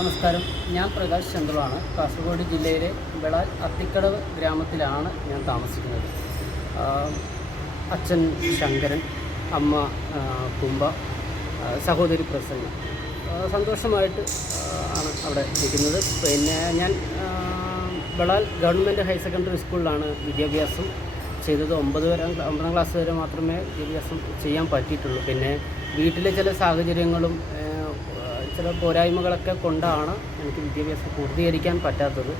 നമസ്കാരം. ഞാൻ പ്രകാശ് ചന്ദ്രമാണ് കാസർഗോഡ് ജില്ലയിലെ വെളാൽ അത്തിക്കടവ് ഗ്രാമത്തിലാണ് ഞാൻ താമസിക്കുന്നത്. അച്ഛൻ ശങ്കരൻ അമ്മ കുമ്പ സഹോദരി പ്രസന്ന. സന്തോഷമായിട്ട് ആണ് അവിടെ ഇരിക്കുന്നത്. പിന്നെ ഞാൻ വെളാൽ ഗവൺമെന്റ് ഹയർ സെക്കൻഡറി സ്കൂളിലാണ് വിദ്യാഭ്യാസം ചെയ്തത്. ഒമ്പത് വരെ ഒമ്പതാം ക്ലാസ് വരെ മാത്രമേ വിദ്യാഭ്യാസം ചെയ്യാൻ പറ്റിയിട്ടുള്ളൂ. പിന്നെ വീട്ടിലെ ചില സാഹചര്യങ്ങളും ചില പോരായ്മകളൊക്കെ കൊണ്ടാണ് എനിക്ക് വിദ്യാഭ്യാസം പൂർത്തീകരിക്കാൻ പറ്റാത്തത്.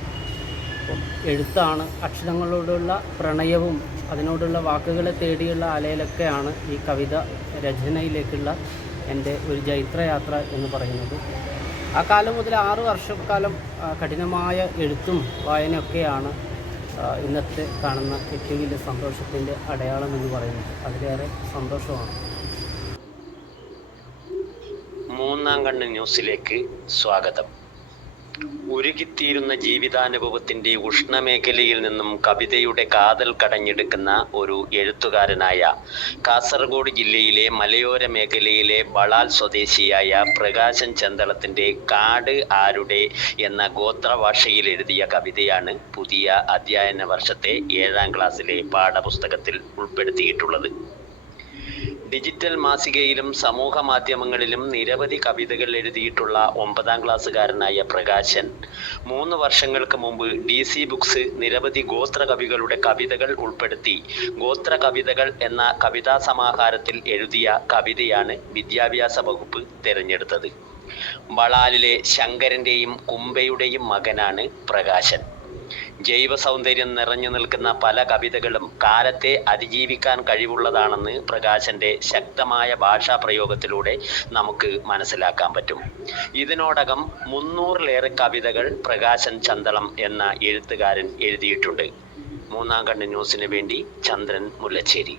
അപ്പം എഴുത്താണ് അക്ഷരങ്ങളോടുള്ള പ്രണയവും അതിനോടുള്ള വാക്കുകളെ തേടിയുള്ള അലയിലൊക്കെയാണ് ഈ കവിത രചനയിലേക്കുള്ള എന്റെ ഒരു ജൈത്രയാത്ര എന്ന് പറയുന്നത്. ആ കാലം മുതൽ ആറ് വർഷക്കാലം കഠിനമായ എഴുത്തും വായനയൊക്കെയാണ് ഇന്നത്തെ കാണുന്ന ഏറ്റവും വലിയ സന്തോഷത്തിന്റെ അടയാളം എന്ന് പറയുന്നത്. അതിലേറെ സന്തോഷമാണ്. മൂന്നാം കണ്ണ് ന്യൂസിലേക്ക് സ്വാഗതം. ഉരുകിത്തീരുന്ന ജീവിതാനുഭവത്തിന്റെ ഉഷ്ണമേഖലയിൽ നിന്നും കവിതയുടെ കാതൽ കടഞ്ഞെടുക്കുന്ന ഒരു എഴുത്തുകാരനായ കാസർഗോഡ് ജില്ലയിലെ മലയോര മേഖലയിലെ ബളാൽ സ്വദേശിയായ പ്രകാശൻ ചന്തളത്തിന്റെ കാട് ആരുടെ എന്ന ഗോത്രഭാഷയിൽ എഴുതിയ കവിതയാണ് പുതിയ അധ്യയന വർഷത്തെ ഏഴാം ക്ലാസ്സിലെ പാഠപുസ്തകത്തിൽ ഉൾപ്പെടുത്തിയിട്ടുള്ളത്. ഡിജിറ്റൽ മാസികയിലും സമൂഹ മാധ്യമങ്ങളിലും നിരവധി കവിതകൾ എഴുതിയിട്ടുള്ള ഒമ്പതാം ക്ലാസ്സുകാരനായ പ്രകാശൻ. മൂന്ന് വർഷങ്ങൾക്ക് മുമ്പ് ഡി സി ബുക്സ് നിരവധി ഗോത്ര കവികളുടെ കവിതകൾ ഉൾപ്പെടുത്തി. ഗോത്ര കവിതകൾ എന്ന കവിതാ സമാഹാരത്തിൽ എഴുതിയ കവിതയാണ് വിദ്യാഭ്യാസ വകുപ്പ് തിരഞ്ഞെടുത്തത്. ബളാലിലെ ശങ്കരന്റെയും കുംബയുടെയും മകനാണ് പ്രകാശൻ. ജൈവ സൗന്ദര്യം നിറഞ്ഞു നിൽക്കുന്ന പല കവിതകളും കാലത്തെ അതിജീവിക്കാൻ കഴിവുള്ളതാണെന്ന് പ്രകാശന്റെ ശക്തമായ ഭാഷാ പ്രയോഗത്തിലൂടെ നമുക്ക് മനസ്സിലാക്കാൻ പറ്റും. ഇതിനോടകം മുന്നൂറിലേറെ കവിതകൾ പ്രകാശൻ ചന്തളം എന്ന എഴുത്തുകാരൻ എഴുതിയിട്ടുണ്ട്. മൂന്നാം കണ്ണ് ന്യൂസിന് വേണ്ടി ചന്ദ്രൻ മുല്ലശ്ശേരി